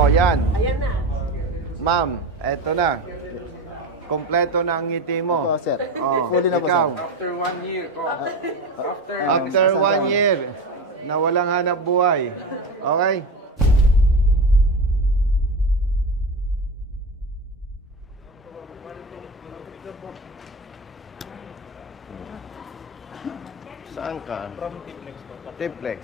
Oh, yan. Ayan na. Ma'am, eto na. Kompleto na ang ngiti mo. Opo, sir. Oh, Fully na po, ikaw. sir. After 1 year ko. After 1 year na walang hanap buhay. Okay? Saan ka? From Tiplex po. Tiplex.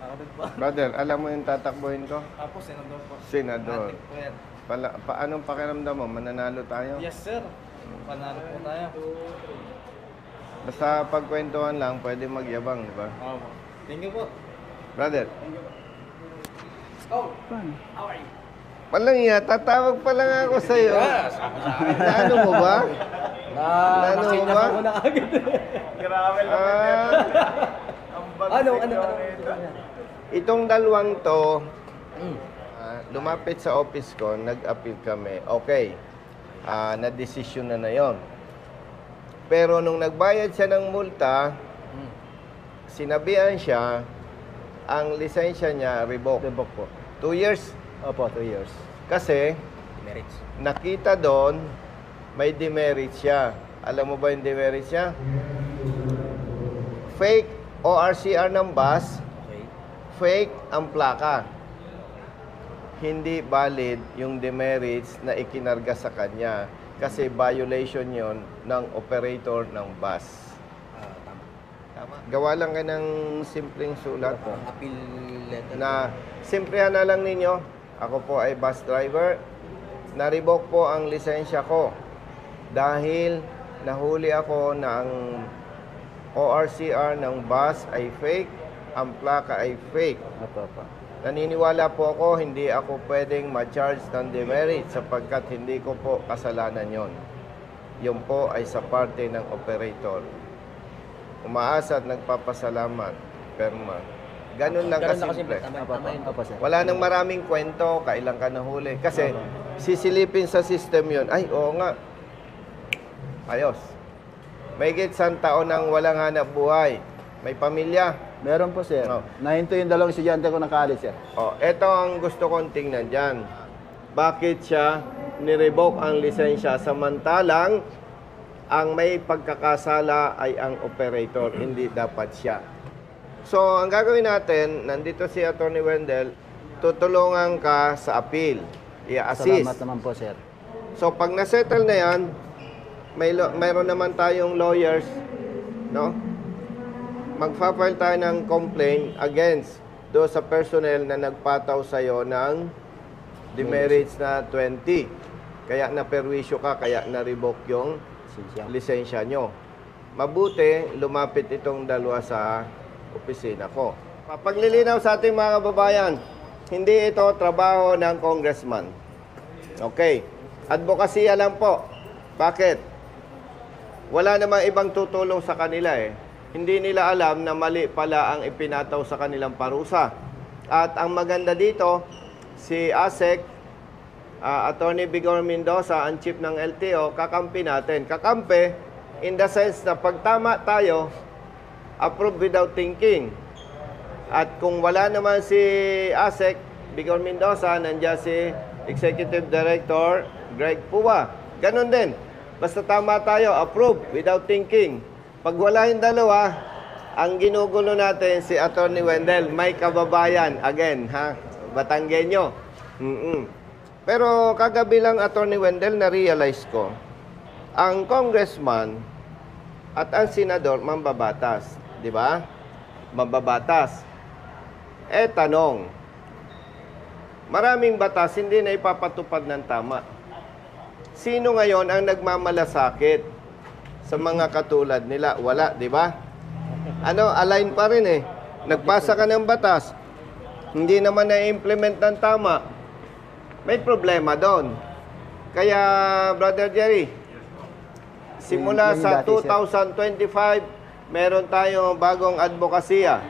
Ako Brother, alam mo yung tatakbuhin ko? Apo, senador po. Senador. Matik po yan. Anong pakiramdam mo? Mananalo tayo? Yes, sir. Panalo po tayo. Basta pagkwentuhan lang, pwede magyabang, di ba? Opo. Thank you po. Brother, Oh, how are you? walang iya, tatawag pa lang ako sa'yo. Sabi sa akin. Naano mo ba? Naano mo ba? na agad. Grabe lang. Ano? Itong dalawang to, lumapit sa office ko, nag-appeal kami. Okay, na-desisyon na yon. Pero nung nagbayad siya ng multa, sinabihan siya, ang lisensya niya revoke. Revoke po. 2 years. Opo, 2 years. Kasi, Merits. nakita doon, may demerit siya. Alam mo ba yung demerit siya? Fake ORCR ng bus, Okay. fake ang plaka. Hindi valid yung demerits na ikinarga sa kanya kasi violation yon ng operator ng bus. Tama. Tama. Gawa lang kayo ng simpleng sulat Appeal letter. na simplihan na lang ninyo. Ako po ay bus driver. Na-revoke po ang lisensya ko dahil nahuli ako na ang ORCR ng bus ay fake, ang plaka ay fake. Opo, opo. Naniniwala po ako, hindi ako pwedeng ma-charge ng demerit sapagkat hindi ko po kasalanan yon. Yun po ay sa parte ng operator. Umaasa at nagpapasalamat, Perma. Ganun lang kasimple. Opo, sir. Wala nang maraming kwento, kailan ka nahuli. Kasi sisilipin sa system yon. Ay, oo nga. Ayos. May isang taon nang walang hanap buhay. May pamilya. Meron po, sir. Oh. Nahinto yung dalawang estudyante ko nakaalis, sir. Oh, eto ang gusto kong tingnan dyan. Bakit siya nirevoke ang lisensya samantalang ang may pagkakasala ay ang operator, hindi dapat siya. So, ang gagawin natin, nandito si Atty. Wendell, tutulungan ka sa appeal. I-assist. Salamat naman po, sir. So, pag nasettle na yan, mayroon naman tayong lawyers, no? Magfa-file tayo ng complaint against do sa personnel na nagpataw sa'yo ng demerits na 20. Kaya na-perwisyo ka, kaya na-revoke yung lisensya nyo. Mabuti, lumapit itong dalawa sa opisina ko. Papaglilinaw sa ating mga kababayan, hindi ito trabaho ng congressman. Okay. Advokasya lang po. Bakit? Wala namang ibang tutulong sa kanila eh. Hindi nila alam na mali pala ang ipinataw sa kanilang parusa. At ang maganda dito, si ASEC, Attorney Vigor Mendoza, ang chief ng LTO, kakampi natin. Kakampi in the sense na pag tama tayo, approve without thinking. At kung wala naman si ASEC, Vigor Mendoza, nandiyan si Executive Director Greg Puwa. Ganon din. Basta tama tayo, approve without thinking. Pag wala yung dalawa, ang ginugulo natin si Atty. Wendell, may kababayan. Again, ha? Batanggenyo. Pero kagabi lang, Atty. Wendell, na-realize ko, ang congressman at ang senador, mambabatas. Di ba? Mambabatas. Tanong, maraming batas hindi na ipapatupad ng tama. Sino ngayon ang nagmamalasakit sa mga katulad nila? Wala, di ba? Align pa rin eh. Nagpasa ka ng batas, hindi naman na-implement ng tama. May problema doon. Kaya, Brother Jerry, simula sa 2025, meron tayong bagong advokasya.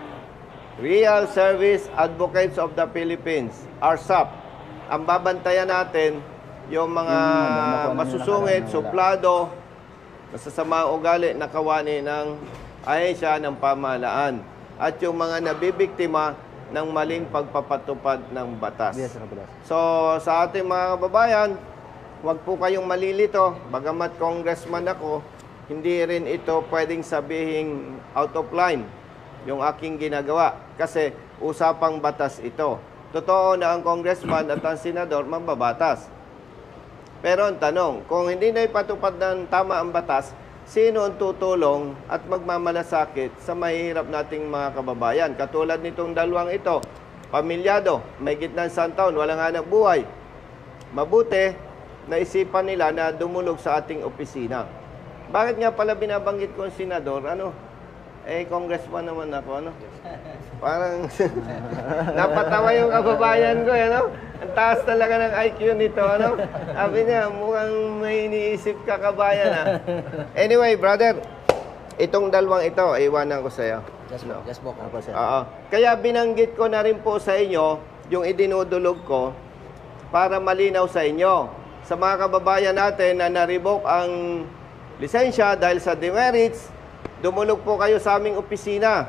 Real Service Advocates of the Philippines, RSAP. Ang babantayan natin, yung mga masusungit, suplado, masasama ugali na kawani ng ahensya ng pamahalaan. At yung mga nabibiktima ng maling pagpapatupad ng batas. Yes, sir. Boss. So, sa ating mga kababayan, huwag po kayong malilito. Bagamat congressman ako, hindi rin ito pwedeng sabihin out of line yung aking ginagawa. Kasi usapang batas ito. Totoo na ang congressman at ang senador mambabatas. Pero ang tanong, kung hindi na ipatupad ng tama ang batas, sino ang tutulong at magmamalasakit sa mahihirap nating mga kababayan? Katulad nitong dalawang ito, pamilyado, may gitna ng taon, walang hanap buhay. Mabuti, naisipan nila na dumulog sa ating opisina. Bakit nga pala binabanggit ko ang senador? Congressman naman ako, Parang napatawa yung kababayan ko, Ang taas talaga ng IQ nito, Sabi niya, mukhang may iniisip ka, kabayan, Anyway, brother, itong dalawang ito, iwanan ko sa'yo. Yes po. Opo, sir. Oo. Kaya binanggit ko na rin po sa inyo yung idinudulog ko para malinaw sa inyo. Sa mga kababayan natin na na-revoke ang lisensya dahil sa demerits, dumulog po kayo sa aming opisina.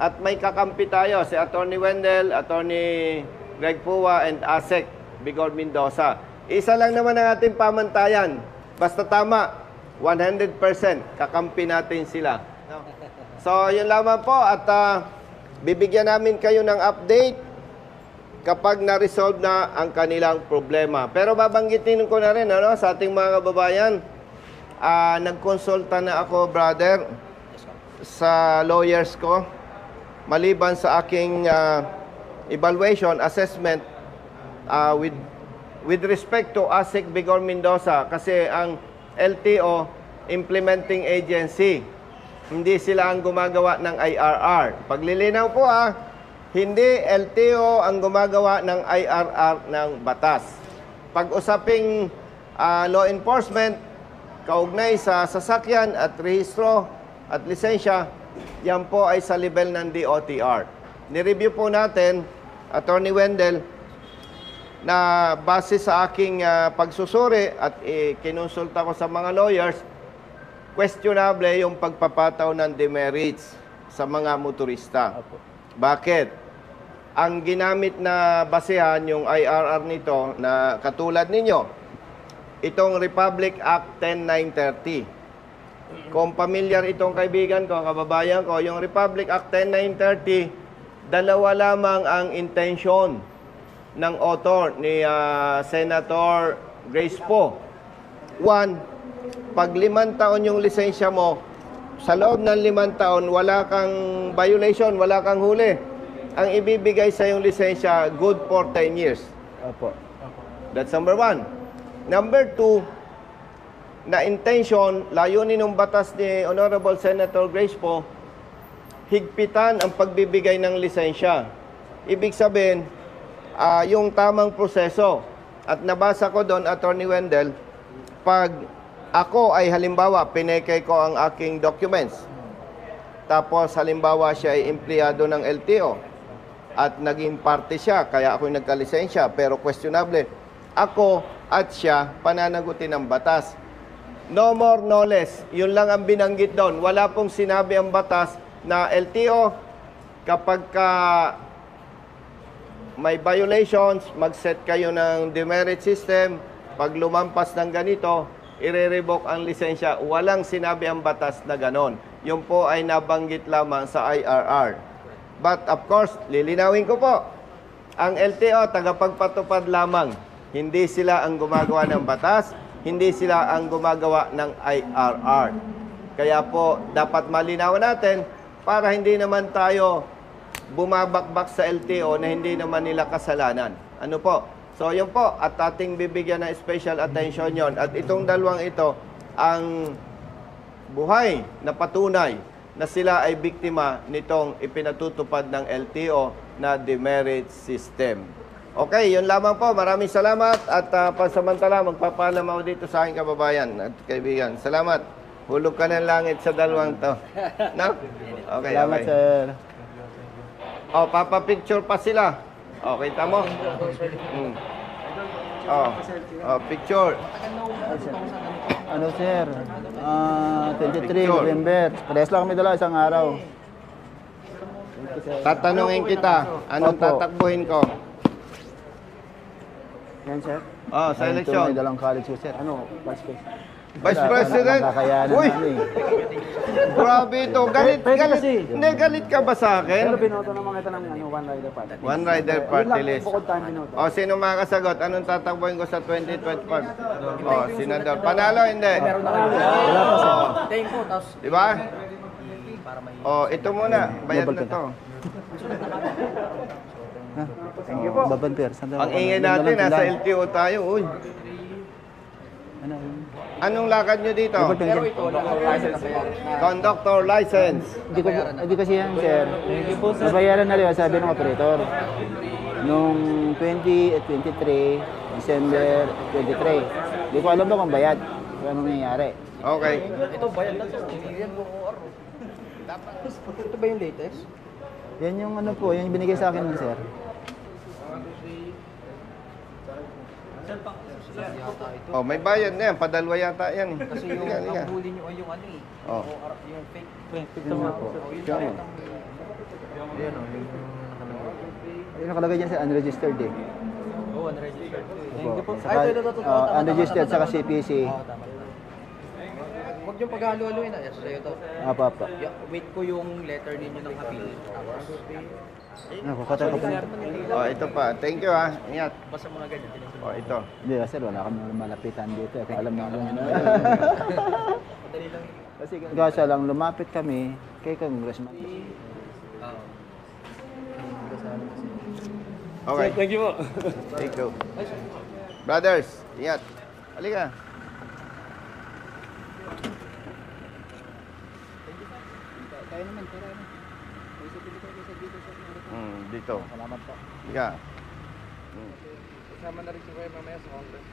At may kakampi tayo, si Attorney Wendell, Attorney Greg Pua, and ASEC, Bigor Mendoza. Isa lang naman ang ating pamantayan. Basta tama, 100% kakampi natin sila. So, yun lamang po. At bibigyan namin kayo ng update kapag na-resolve na ang kanilang problema. Pero babanggitin ko na rin sa ating mga kababayan, nagkonsulta na ako, brother, sa lawyers ko. Maliban sa aking evaluation, assessment, with respect to ASEC Bigor Mendoza, kasi ang LTO, implementing agency, hindi sila ang gumagawa ng IRR. Paglilinaw po hindi LTO ang gumagawa ng IRR ng batas. Pag-usaping law enforcement, kaugnay sa sasakyan at rehistro at lisensya, yan po ay sa level ng DOTR. Nireview po natin, Attorney Wendell, na base sa aking pagsusuri at kinonsulta ko sa mga lawyers, questionable yung pagpapataw ng demerits sa mga motorista. Bakit? Ang ginamit na basehan yung IRR nito na katulad ninyo, itong Republic Act 10930. Kung pamilyar itong kaibigan ko, kababayan ko, yung Republic Act 10930, dalawa lamang ang intention ng author ni Senator Grace Poe. One, pag 5 taon yung lisensya mo, sa loob ng 5 taon, wala kang violation, wala kang huli. Ang ibibigay sa yung lisensya, good for 10 years. Opo. That's number 1. Number 2, na intention, layunin ng batas ni Honorable Senator Grace Poe, higpitan ang pagbibigay ng lisensya. Ibig sabihin, yung tamang proseso. At nabasa ko doon, Attorney Wendell, pag ako ay halimbawa, pinekay ko ang aking documents, tapos halimbawa siya ay empleyado ng LTO, at naging parte siya, kaya ako'y nagkalisensya, pero questionable, ako at siya pananagutin ng batas. No more, no less. Yun lang ang binanggit doon. Wala pong sinabi ang batas na LTO, kapag may violations, mag-set kayo ng demerit system. Pag lumampas ng ganito, i-revoke ang lisensya. Walang sinabi ang batas na ganon. Yun po ay nabanggit lamang sa IRR. But of course, lilinawin ko po, ang LTO, tagapagpatupad lamang. Hindi sila ang gumagawa ng batas, hindi sila ang gumagawa ng IRR. Kaya po, dapat malinawan natin para hindi naman tayo bumabakbak sa LTO na hindi naman nila kasalanan. Ano po? So, yun po. At ating bibigyan ng special attention yon. At itong dalawang ito, ang buhay na patunay na sila ay biktima nitong ipinatutupad ng LTO na demerit system. Okay, yun lamang po. Maraming salamat at pansamantala magpapaalam ako dito sa aking kababayan at kaibigan. Salamat. Hulog ka ng langit sa dalawang to. No? Okay, Salamat, okay. sir. Oh, papapicture pa sila. Oh, kita mo? Picture. Ano, sir? 23 Picture. November. Parehas lang kami dala isang araw. Tatanungin kita, anong Opo. tatakbuhin ko? Yan, sir. Oh, sa Ayun, eleksyon. May dalang college ko, sir. Ano, vice president? Vice President? Nakakayanan Uy! namin. Grabe ito. Galit, Pwede galit. kasi. Hindi, galit ka ba sa Pero akin? binoto naman kita ng One Rider Party. One Rider Yun Party lang, List. bukod tayo binoto. O, sino makakasagot? Anong tatakbuhin ko sa 2025? O, senador. Panalo, hindi. Meron na kami. Wala pa, sir. Tayin ko, tapos Di ba? para may... O, ito muna. Bayad na to. Ha? Thank you po. Baban, per. Ang ingay natin, nasa LTO tayo. Uy. Ano yun? Anong lakad nyo dito? Pero ito, license na yan. Conductor license. Hindi kasi yan, sir. Nabayaran na rin, sabi ng operator. Noong 2023, December 23. Hindi ko alam ba kung bayad. Kung anong nangyayari. Okay. Ito, bayad na to. Yan mo or. Ito ba yung latest? Yan yung ano po, yan yung binigay sa akin nun, sir. Oh, may bayad na yan. Padalwa yata yan. Kasi yung Liga. ang huli nyo ay yung ano eh. Oh. Yung fake. Ito nga po. Ayan o, yung Yung nakalagay dyan sa unregistered eh. oh, unregistered ko eh. Thank you po. Ay, ito. Unregistered saka CPC. Oo, tama. Huwag yung paghalo-haloin na. Yes, sa'yo to. Apa. Wait ko yung letter ninyo ng appeal. Tapos, Ako, katay ko po. Oh, ito pa. Thank you ha. Ingat. basta mga ganyan. Tinisunod. Oh, ito. Hindi, sir, wala kami malapitan dito. Kung alam mo lang. Madali lang yun. Kasi kasa lang, lumapit kami kay Congressman. Oo. Okay. Thank you po. Thank you. Brothers, ingat. Halika. Kaya naman, kaya naman. Dito. Salamat po. Halika. Kasama na rin si Kuya mamaya sa Congress.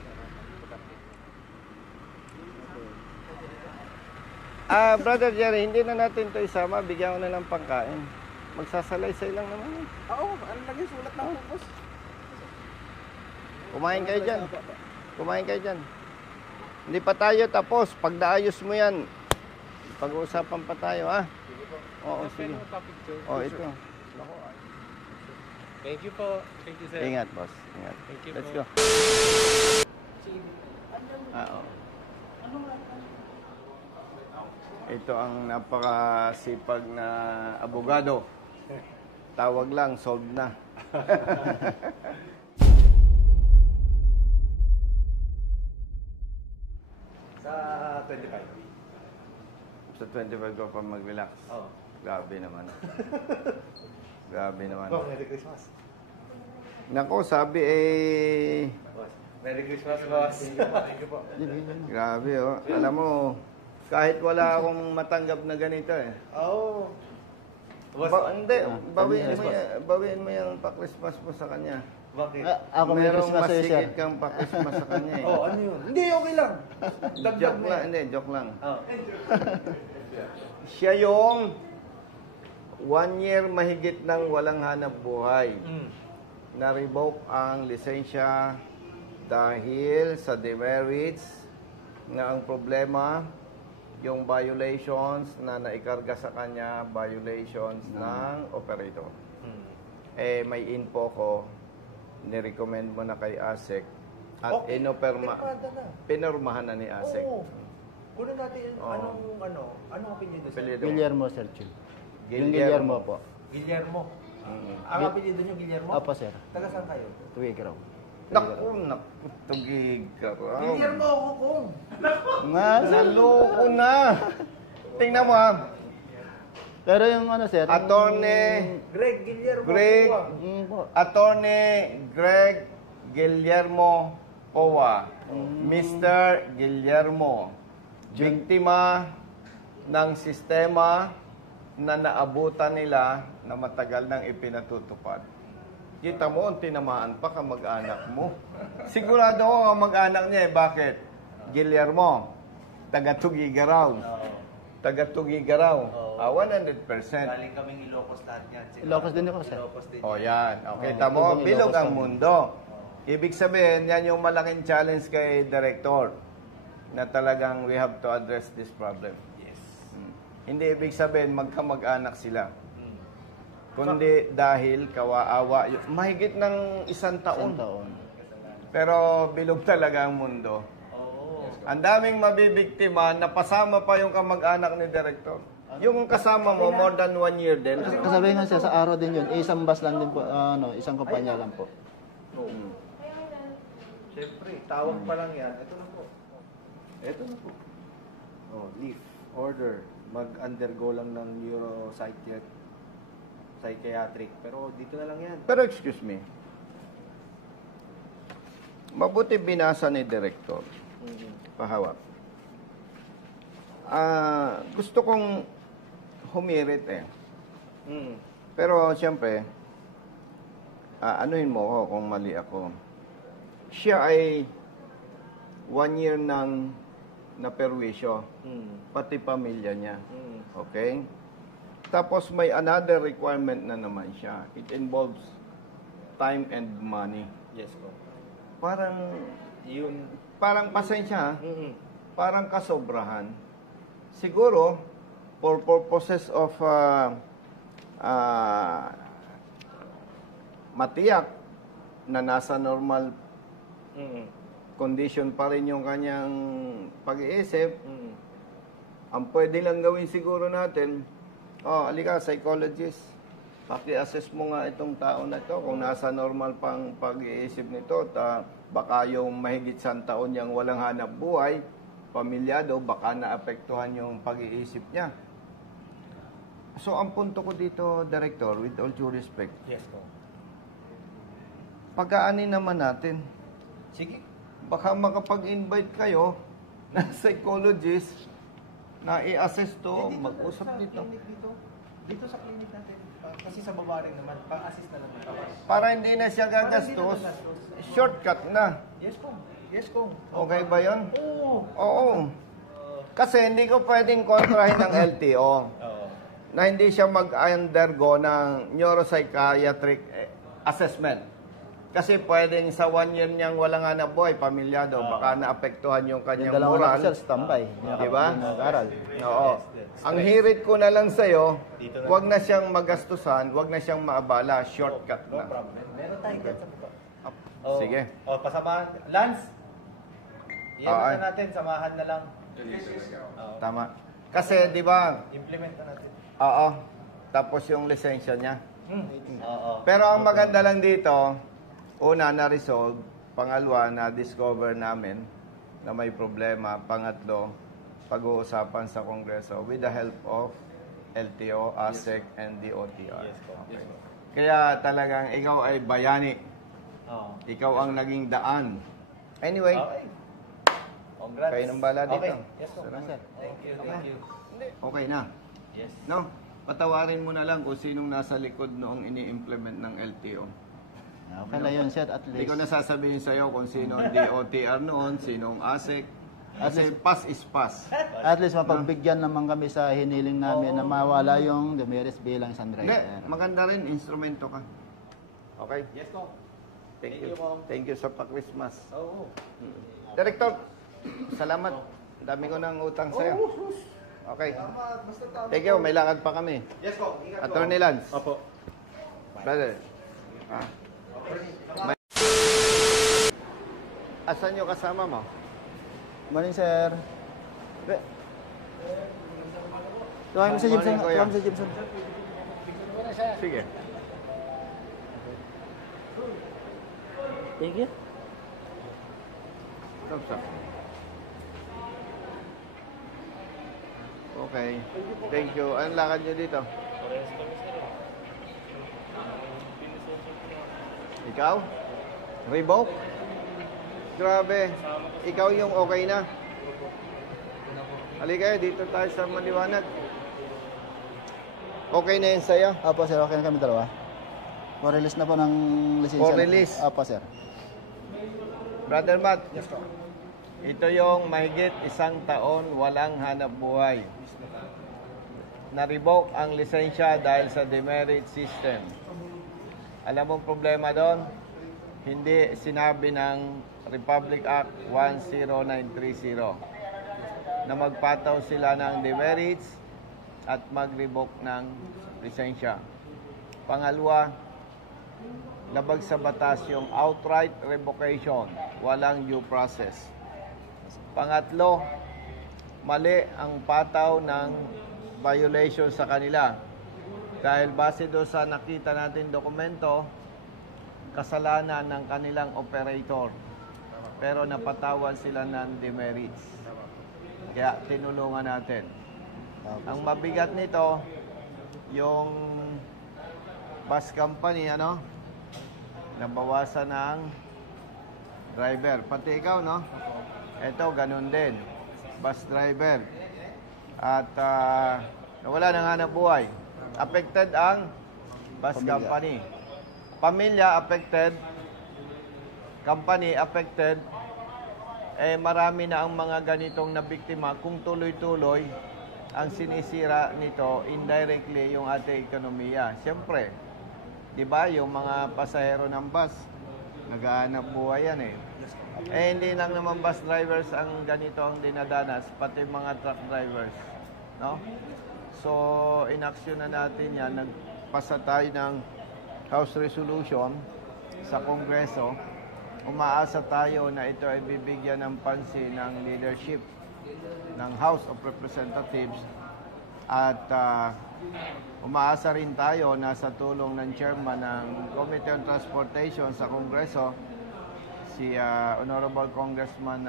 Brother Jerry, hindi na natin to isama. Bigyan ko na lang pangkain. Magsasalaysay lang naman. Oo, ano lang yung sulat ng pupos? Kumain kayo dyan. Kumain kayo dyan. Hindi pa tayo tapos. Pag naayos mo yan, pag-uusapan pa tayo, ha? Oo, sige. Oh, ito. Thank you po. Thank you, sir. Ingat, boss. Ingat. Thank you Let's po. go. Oo. Ito ang napakasipag na abogado. Tawag lang, solved na. Sa 25. Sa 25 ko pa mag-relax. Oo. Grabe naman. Grabe naman. Oh, Merry Christmas. Nako, sabi eh... Merry Christmas, boss. Thank you po. Grabe, oh. Alam mo, kahit wala akong matanggap na ganito eh. Oo. Hindi, bawiin mo yung pa-Christmas mo sa kanya. Bakit? Ako may Merong Christmas sa'yo, sir. masigit kang pa-Christmas sa kanya eh. Oh, ano yun? Hindi, okay lang. Joke lang, hindi, joke lang. Oh. Siya yung 1 year mahigit ng walang hanap buhay. Na-revoke ang lisensya dahil sa demerits na ang problema, yung violations na naikarga sa kanya, violations ng operator. Eh, may info ko, nirecommend mo na kay ASEC at Okay. pinurmahan na ni ASEC. Oo. Kunin natin Oo. anong opinion doon? Apelyido. Guillermo, sir. Chul. Guillermo. po. Guillermo. Ang apelyido niyo Guillermo? Opo, sir. Taga saan kayo? Tuwig raw. Naku, tugig ka raw. Guillermo ako kung. Naloko na. Tingnan mo ha. Pero yung ano, sir? Attorney Greg Guillermo. Greg, Pua. po. Attorney Greg Guillermo Powa. Mr. Guillermo. Biktima ng sistema na naabutan nila na matagal nang ipinatutupad. Kita mo, tinamaan pa kamag-anak mo. Sigurado ko ang mag-anak niya eh. Bakit? Guillermo, taga-Tugigaraw. Taga-Tugigaraw. 100%. Galing kaming Ilocos lahat yan. Ilocos din ako, sir. Ilocos din. O yan. Okay, Oh, tamo, ibang bilog Ilocos ang kami. mundo. Ibig sabihin, yan yung malaking challenge kay Director na talagang we have to address this problem. Yes. Hindi ibig sabihin magkamag-anak sila. kundi dahil kawaawa. Mahigit ng isang taon. Pero bilog talaga ang mundo. Ang daming mabibiktima, napasama pa yung kamag-anak ni Director. Yung kasama mo, more than 1 year din. Kasabi nga siya, sa araw din yun, isang bus lang din po, isang kumpanya lang po. Siyempre, tawag pa lang yan. Ito na po. Ito na po. Oh, leave. Order. Mag-undergo lang ng psychiatric. Pero dito na lang yan. Pero excuse me, mabuti binasa ni Director. Pahawak. Gusto kong humirit eh. Pero siyempre, anuhin mo ako kung mali ako. Siya ay 1 year nang naperwisyo, pati pamilya niya. Okay? Tapos may another requirement na naman siya. It involves time and money. Yes po. Parang pasensya, parang kasobrahan. Siguro, for purposes of matiyak na nasa normal condition pa rin yung kanyang pag-iisip, ang pwede lang gawin siguro natin, alika, psychologist, paki-assess mo nga itong tao na ito kung nasa normal pang pag-iisip nito, baka yung mahigit sa taon niyang walang hanap buhay, pamilyado, baka naapektuhan yung pag-iisip niya. So, ang punto ko dito, Director, with all due respect, Yes po. pagkaanin naman natin, Sige. baka makapag-invite kayo na psychologist na i-assess to, mag-usap dito. Dito sa clinic natin. Kasi sa baba rin naman, pang-assist na naman. Para hindi na siya gagastos, shortcut na. Yes po. Yes po. Okay ba yun? Oo. Oo. Kasi hindi ko pwedeng kontrahin ng LTO na hindi siya mag-undergo ng neuropsychiatric assessment. Kasi pwedeng sa 1 year niyang walang hanap buhay, pamilyado, baka naapektuhan yung kanyang Yung moral. dalawa lang, sir, standby. Diba? Nag-aral. Oo. Ang hirit ko na lang sa'yo, wag na siyang magastusan, wag na siyang maabala, shortcut No na. problem. Meron tayong dyan sa baba. Sige. Pasamahan. Lance! Iyan Oo, na natin, samahan na lang. Tama. Kasi, di ba, Implement na natin. oo, tapos yung lisensya niya. Oo. Pero ang maganda lang dito, una, na-resolve. Pangalawa, na-discover namin na may problema. Pangatlo, pag-uusapan sa Kongreso with the help of LTO, ASEC, and DOTR. Yes po. Okay. Kaya talagang ikaw ay bayani. Oo. Ikaw ang naging daan. Anyway, Okay. Congrats. kayo ng bala dito. Okay. Yes po. Salamat. Thank you. Thank you. Okay na. Yes. No? Patawarin mo na lang kung sinong nasa likod noong ini-implement ng LTO. Okay na yun, sir, at Hindi least. ko na sasabihin sa'yo kung sino ang DOTR noon, sinong ASEC. Kasi pass is pass. At least mapagbigyan naman kami sa hiniling namin na mawala yung demerits bilang isang Hindi, driver. maganda rin, instrumento ka. Okay? Yes po. Thank Thank you. you, Mom. Thank you sa pa-Christmas. Oo. Director, salamat. Dami ko ng utang sa'yo. Okay. Thank you, may lakad pa kami. Yes po. Ingat po. Attorney Lance. Opo. Brother. Asan yung kasama mo? Morning, sir. Tuwag mo sa Gibson. Morning, kuya. Tuwag mo sa Gibson. Sige. Thank you. Thumbs up. Okay. Thank you. Anong lakad nyo dito? Ikaw? Revoke? Grabe. Ikaw yung okay na. Halika kayo, dito tayo sa maliwanag. Okay na yun sa'yo? Opo, sir. Okay na kami dalawa. For release na po ng lisensya. For release? Opo, sir. Brother Matt, ito yung mahigit 1 taon walang hanap buhay. Na-revoke ang lisensya dahil sa demerit system. Alam mong problema doon? Hindi sinabi ng Republic Act 10930 na magpataw sila ng demerits at mag-revoke ng lisensya. Pangalawa, labag sa batas yung outright revocation, walang due process. Pangatlo, mali ang pataw ng violation sa kanila. Dahil base doon sa nakita natin dokumento, kasalanan ng kanilang operator. Pero napatawad sila ng demerits. Kaya tinulungan natin. Ang mabigat nito, yung bus company, nabawasan ng driver. Pati ikaw, no? Ito, ganun din. Bus driver. At nawala ng hanap buhay. Affected ang bus company. Pamilya affected. Company affected. Marami na ang mga ganitong na biktima. Kung tuloy-tuloy, ang sinisira nito, indirectly, yung ating ekonomiya. Siyempre, di ba, yung mga pasahero ng bus, naghahanap buhay yan hindi lang naman bus drivers ang ganito ang dinadanas, pati mga truck drivers. No? So, inaksyon na natin yan. Nagpasa tayo ng House Resolution sa Kongreso. Umaasa tayo na ito ay bibigyan ng pansin ng leadership ng House of Representatives at umaasa rin tayo na sa tulong ng chairman ng Committee on Transportation sa Kongreso, si Honorable Congressman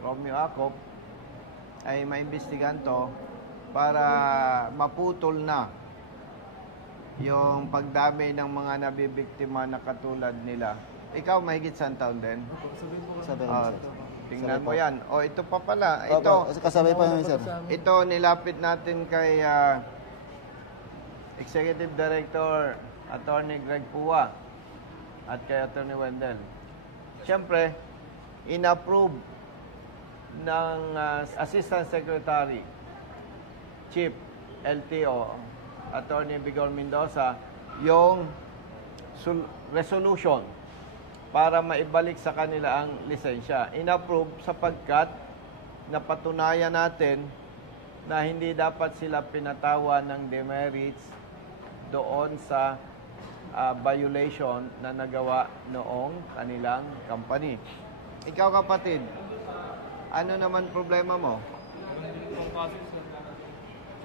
Romeo Acop, ay maimbestigan to para maputol na yung pagdami ng mga nabibiktima na katulad nila. Ikaw, mahigit saan taon din? Sabi Tingnan mo yan. Ito pa pala. Ito, kasabay pa yun, sir. ito nilapit natin kay Executive Director Attorney Greg Pua at kay Attorney Wendell. Siyempre, in-approve ng Assistant Secretary Chief LTO Attorney Bigor Mendoza yung resolution para maibalik sa kanila ang lisensya. In-approve sapagkat napatunayan natin na hindi dapat sila pinatawan ng demerits doon sa violation na nagawa noong kanilang company. Ikaw, kapatid, ano naman problema mo?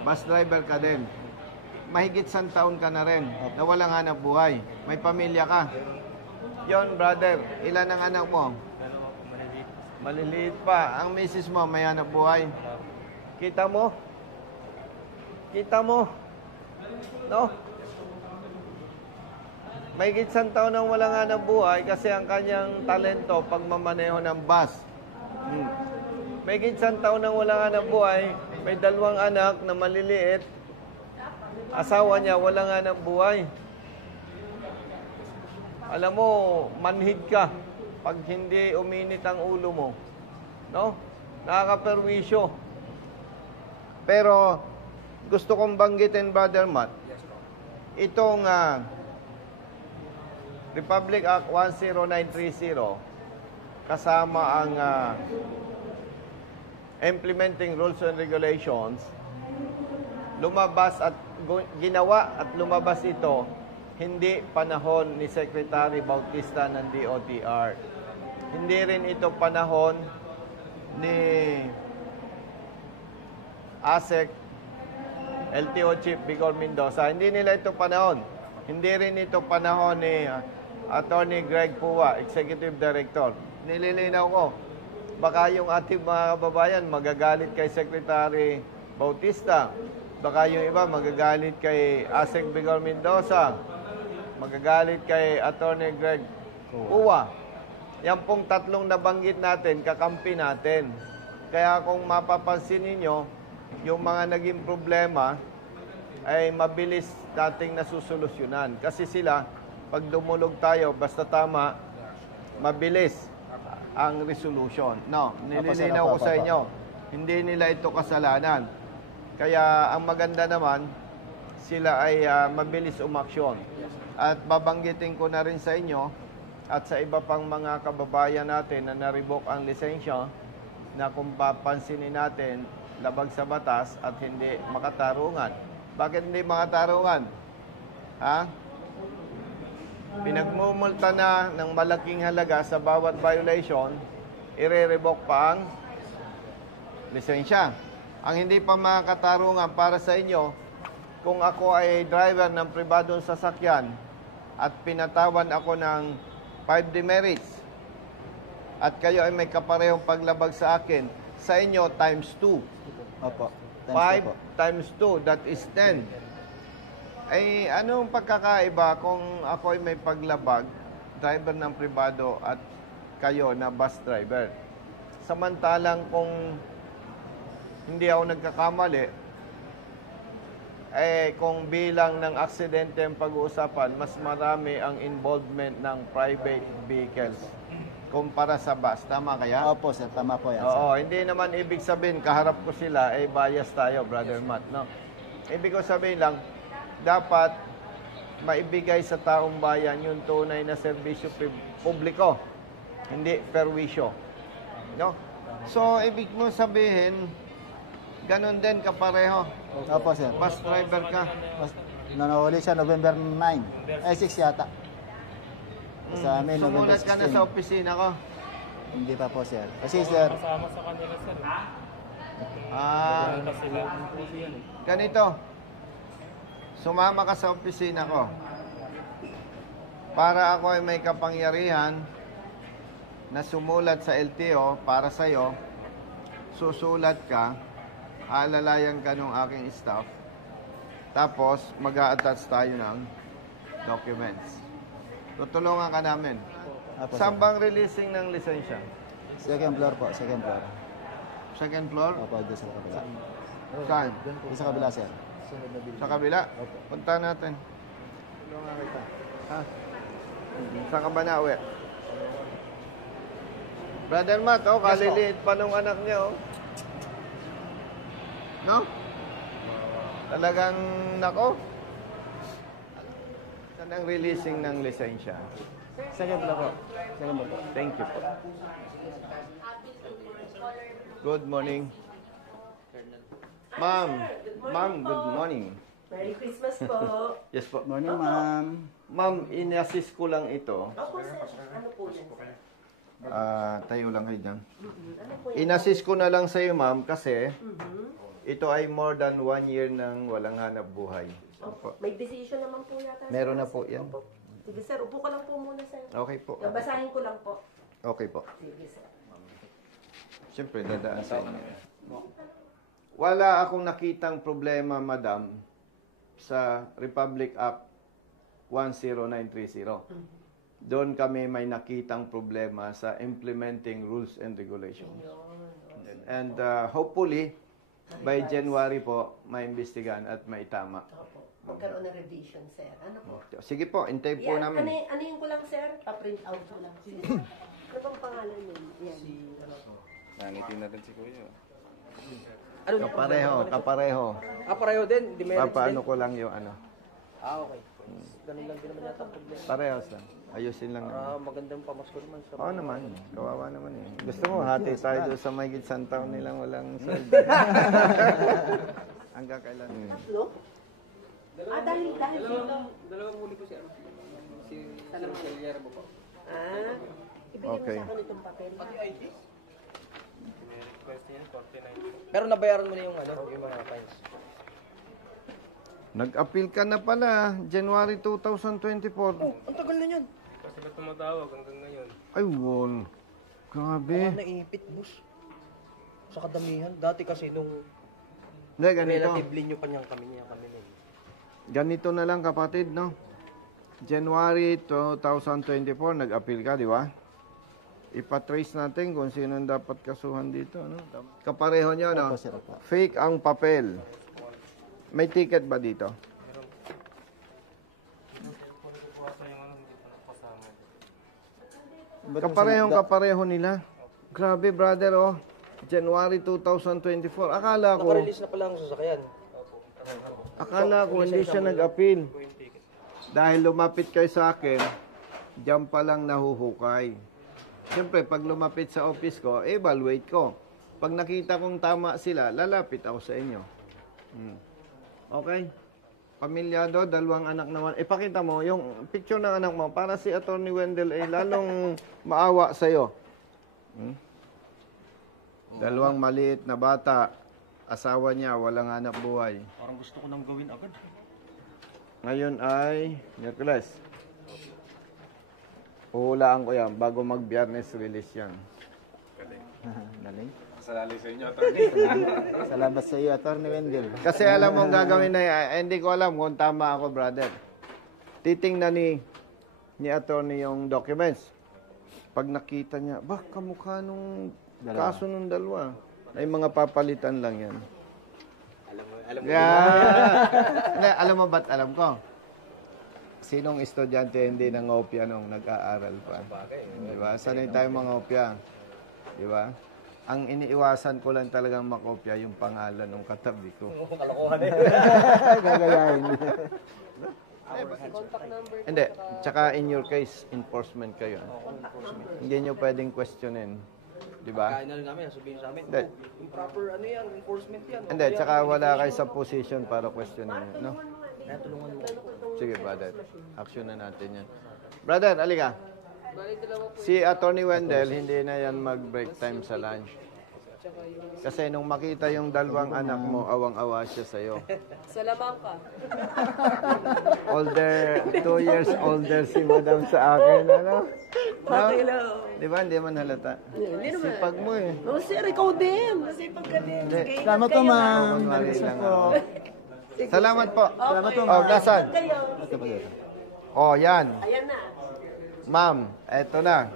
Bus driver ka din. Mahigit 100 taon ka na rin na walang hanap buhay. May pamilya ka. Yon, brother, ilan ang anak mo? Maliliit pa. Ang misis mo may hanap buhay. Kita mo? Kita mo? No? May gitsang taon nang walang hanap buhay kasi ang kanyang talento pagmamaneho ng bus. May gitsang taon nang walang hanap buhay, may 2 anak na maliliit. Asawa niya walang hanap buhay. Alam mo, manhid ka pag hindi uminit ang ulo mo. No? Nakakaperwisyo. Pero gusto kong banggitin, Brother Matt, itong Republic Act 10930 kasama ang Implementing Rules and Regulations, lumabas at ginawa at lumabas ito hindi panahon ni Secretary Bautista ng DOTR. Hindi rin ito panahon ni ASEC LTO Chief Bigor Mendoza. Hindi nila ito panahon. Hindi rin ito panahon ni Attorney Greg Pua, Executive Director. Nililinaw ko, baka yung ating mga kababayan magagalit kay Secretary Bautista. Baka yung iba magagalit kay ASEC Bigor Mendoza. Magagalit kay Attorney Greg Pua. Yan pong 3 nabanggit natin, kakampi natin. Kaya kung mapapansin ninyo, yung mga naging problema ay mabilis dating nasusolusyonan. Kasi sila, pag dumulog tayo, basta tama, mabilis ang resolution. No, nililinaw ko sa inyo, hindi nila ito kasalanan. Kaya ang maganda naman, sila ay mabilis umaksyon. At babanggitin ko na rin sa inyo at sa iba pang mga kababayan natin na na-revoke ang lisensya na kung papansinin natin, labag sa batas at hindi makatarungan. Bakit hindi makatarungan? Ha? pinagmumulta na ng malaking halaga sa bawat violation, ire-revoke pa ang lisensya. Ang hindi pa makakatarungan para sa inyo, kung ako ay driver ng pribadong sasakyan at pinatawan ako ng 5 demerits at kayo ay may kaparehong paglabag sa akin, sa inyo times 2. Opo. 5 times 2, that is 10. Ay, anong pagkakaiba kung ako ay may paglabag, driver ng pribado at kayo na bus driver? Samantalang kung hindi ako nagkakamali, kung bilang ng aksidente ang pag-uusapan, mas marami ang involvement ng private vehicles kumpara sa bus. Tama kaya? Opo, sir. Tama po yan, sir. Oo, hindi naman ibig sabihin, kaharap ko sila, bias tayo, Brother Matt, no? Ibig ko sabihin lang, dapat maibigay sa taong bayan yung tunay na serbisyo publiko, hindi perwisyo. No? So, ibig mo sabihin, ganun din kapareho. Opo, sir. Bus driver ka. Nanawali siya November 9. 6 yata. Sa amin, November Sumulat ka na 16. sa opisina ko. Hindi pa po, sir. Kasi, sir, Kasama sa kanila, sir. Ganito. Sumama ka sa opisina ko. Para ako ay may kapangyarihan na sumulat sa LTO para sa'yo, susulat ka, alalayan ka ng aking staff, tapos mag-a-attach tayo ng documents. Tutulungan ka namin. Apo, Saan sir. bang releasing ng lisensya? Second floor po, second floor. Second floor? Opo, doon sa kabila. Saan? Doon sa kabila, sir. Sa kabila? Punta natin. Tulungan kita. Ha? Saan ka ba na uwi? Brother Matt, kaliliit pa nung anak niya, oh. No? Talagang, nako. Saan ang releasing ng lisensya? Second floor po. Second floor po. Thank you po. Good morning. Ma'am, good morning. Merry Christmas po. Yes po. Morning, ma'am. Ma'am, in-assist ko lang ito. Opo, sir. Ano po yan? Tayo lang kayo dyan. Ano po yan? In-assist ko na lang sa iyo, ma'am, kasi ito ay more than 1 year nang walang hanap buhay. Opo. May decision naman po yata. sir. Meron na po yan. Opo. Sige, sir. Upo ka lang po muna, sir. Okay po. Basahin ko lang po. Okay po. Sige, sir. Siyempre, dadaan sa inyo. Wala akong nakitang problema, madam, sa Republic Act 10930. Doon kami may nakitang problema sa implementing rules and regulations. And hopefully, by January po, maimbestigahan at maitama. Opo. Magkaroon ng revision, sir. Ano po? Sige po, intay po Yan, namin. ano yun ko lang, sir? Pa-print out ko lang. Sige, sir. Ano bang pangalan yun? Yan. Nangiti na rin si Kuya. Kapareho. Pareho din, di may Papaano ko lang yung ano. okay. Ganun lang din naman yata ang problema. Parehas lang. Ayusin lang. Magandang pamasko naman sa... Oo naman. Kawawa naman eh. Gusto mo, hati tayo doon sa may gitsan taon nilang walang sweldo. Hanggang kailan? Tatlo? Dahil dito. Dalawang huli po si Sir po. Ibigay Okay. mo sa akin itong papel. Request niya, 49. Pero nabayaran mo na yung yung mga fines. Nag-appeal ka na pala, January 2024. Ang tagal na yan. Kasi sila tumatawag hanggang ngayon. Ay, won. Grabe. Naipit, boss. Sa kadamihan. Dati kasi nung Hindi, ganito. relatively nyo pa niyang kami na. Ganito na lang kapatid, no? January 2024, nag-appeal ka, di ba? Ipatrace natin kung sino ang dapat kasuhan dito, no? Kapareho niyo, no? Opo, sir. Opo. Fake ang papel. May ticket ba dito? Kung ikukuha yung ano, hindi pa nakasama. Kapareho nila. Grabe, brother, oh. January 2024. Akala ko, Naka-release na pala ang sasakyan. hindi siya nag-appeal. Dahil lumapit kayo sa akin, diyan pa lang nahuhukay. Siyempre, pag lumapit sa office ko, evaluate ko. Pag nakita kong tama sila, lalapit ako sa inyo. Okay? pamilyado, dalawang anak naman. Ipakita mo yung picture ng anak mo para si Attorney Wendell ay lalong maawa sa'yo. Dalawang maliit na bata, asawa niya, walang hanap buhay. Parang gusto ko nang gawin agad. Ngayon ay Miyerkules. Uhulaan ko yan bago mag-Biyernes release yan. Galing. Masalali sa inyo, attorney. Salamat sa iyo, Attorney Wendell. Kasi alam mo ang gagawin na yan, hindi ko alam kung tama ako, brother. Titingnan ni attorney yung documents. Pag nakita niya, kamukha nung kaso nung dalawa. Ay mga papalitan lang yan. Alam mo. Alam mo ba't alam ko? Sinong estudyante hindi nangopya nung nag-aaral pa? Diba? Sanay tayo mangopya. Diba? Ang iniiwasan ko lang talagang makopya yung pangalan ng katabi ko. Gagayahin. Hindi. Tsaka in your case, enforcement kayo. Hindi nyo pwedeng questionin. Diba? Kaya na rin namin, sabihin sa amin, Hindi. yung proper enforcement yan. Hindi. Tsaka wala kayo sa position para questionin. No? Kaya tulungan mo. Sige, brother. Action na natin yan. Brother, alika. Si Attorney Wendell, hindi na yan mag-break time sa lunch. Kasi nung makita yung dalawang anak mo, awang-awa siya sa'yo. Salamanca. Older, 2 years older si madam sa akin, ano? No? Di ba? Hindi man halata. Sipag mo eh. No, sir, ikaw din. Masipag ka din. Hindi. Salamat po, ma'am. Kunwari lang po. ako. Salamat po. Salamat po, Oh, ma'am. nasaan? Kayo. Oh, yan. Ayan na. Ma'am, eto na.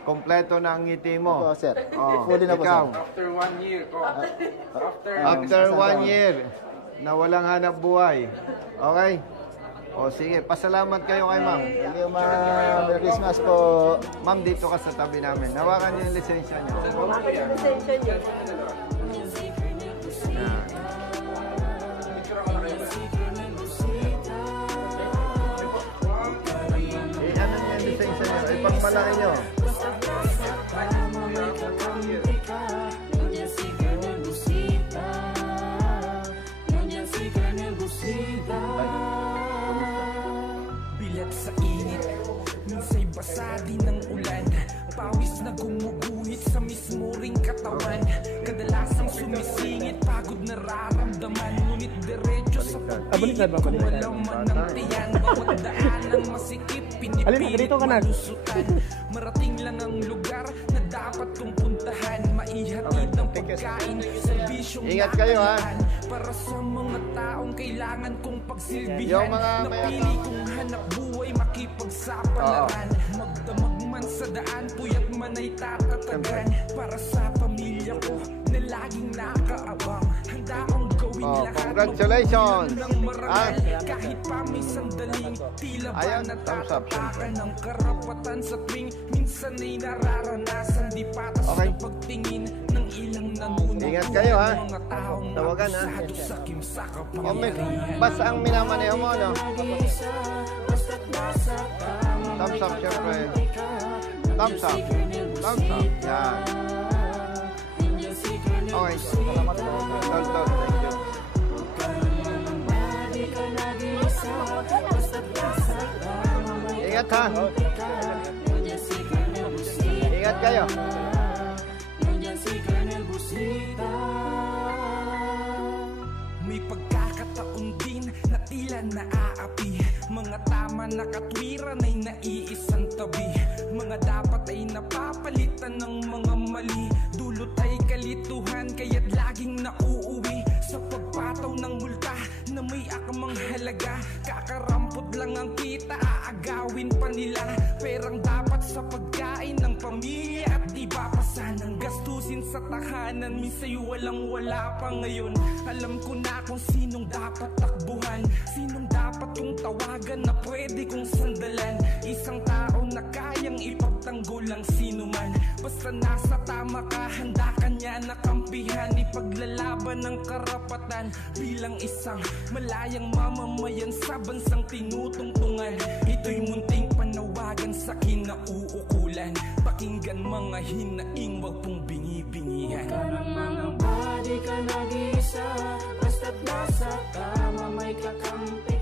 Kompleto na ang ngiti mo. Opo, sir. Oh, Fully na po, ikaw. sir. After 1 year, After 1 year na walang hanap buhay. Okay? O sige, pasalamat kayo kay ma'am. Thank you, ma'am. Merry Christmas po. Ma'am, dito ka sa tabi namin. Hawakan niyo yung lisensya niyo. Bakit yung lisensya niyo? Yan. Ano niyo yung lisensya niyo? Ipagmalaki niyo. Bilat sa init, minsa'y basa din ng ulan. Pawis na gumuguhit sa mismo ring katawan. Kadalasang sumisingit, pagod nararamdaman. Ngunit diretso sa pagpili, kumalaman ng tiyan. Bawat daan ng masikip, pinipilit malusutan. Marating lang ang lugar na dapat kong puntahan. Maihatid ng pagkain, serbisyong Ingat kayo, ha? nakalaan. Para sa mga taong kailangan kong Yung pagsilbihan. mga may Napili kong hanap buhay, makipagsapalaran. Magdamag man sa daan, puyat man ay tatatagan. Para sa pamilya ko na laging nakaabang. Handa akong gawin Oh, lahat. congratulations. Magugulan ng marami. Kahit pa may sandaling tila ba Ayan, thumbs up, natatapakan ng karapatan sa tuwing minsan ay nararanasan. Di patas Okay. na pagtingin ng ilang nanunuko. Ingat kayo, ha? Mga taong Tawagan, ha? abusado sa kimsa O, may, kapangyarihan. basta ang minamaneho mo, no? Thumbs up, syempre. Thumbs up. Thumbs up. Yan. Okay. Salamat po. Tol, thank you. Ingat, ha? Ingat kayo. May pagkakataon din na tila naaapi. Mga tama na katwiran ay naiisang tabi. Mga dapat ay napapalitan ng mga mali. Dulot ay kalituhan kaya't laging nauuwi. Sa pagpataw ng multa na may akamang halaga. Kakarampot lang ang kita, aagawin pa nila. Perang dapat sa pagkain ng pamilya at iba pa sanang gastusin sa tahanan. Minsa'y walang-wala pa ngayon. Alam ko na kung sinong dapat takbuhan, sinong dapat kong tawagan na pwede kong sandalan. Isang tao na kayang ipagtanggol ang sino man. Basta nasa tama ka, handa ka niya na kampihan. Ipaglalaban ng karapatan bilang isang malayang mamamayan sa bansang tinutungtungan. Ito'y munting panawagan sa kinauukulan. Pakinggan mga hinaing, wag pong bingi-bingihan. Huwag ka ng mga body ka nag-iisa. Basta Basta't nasa tama may kakampi.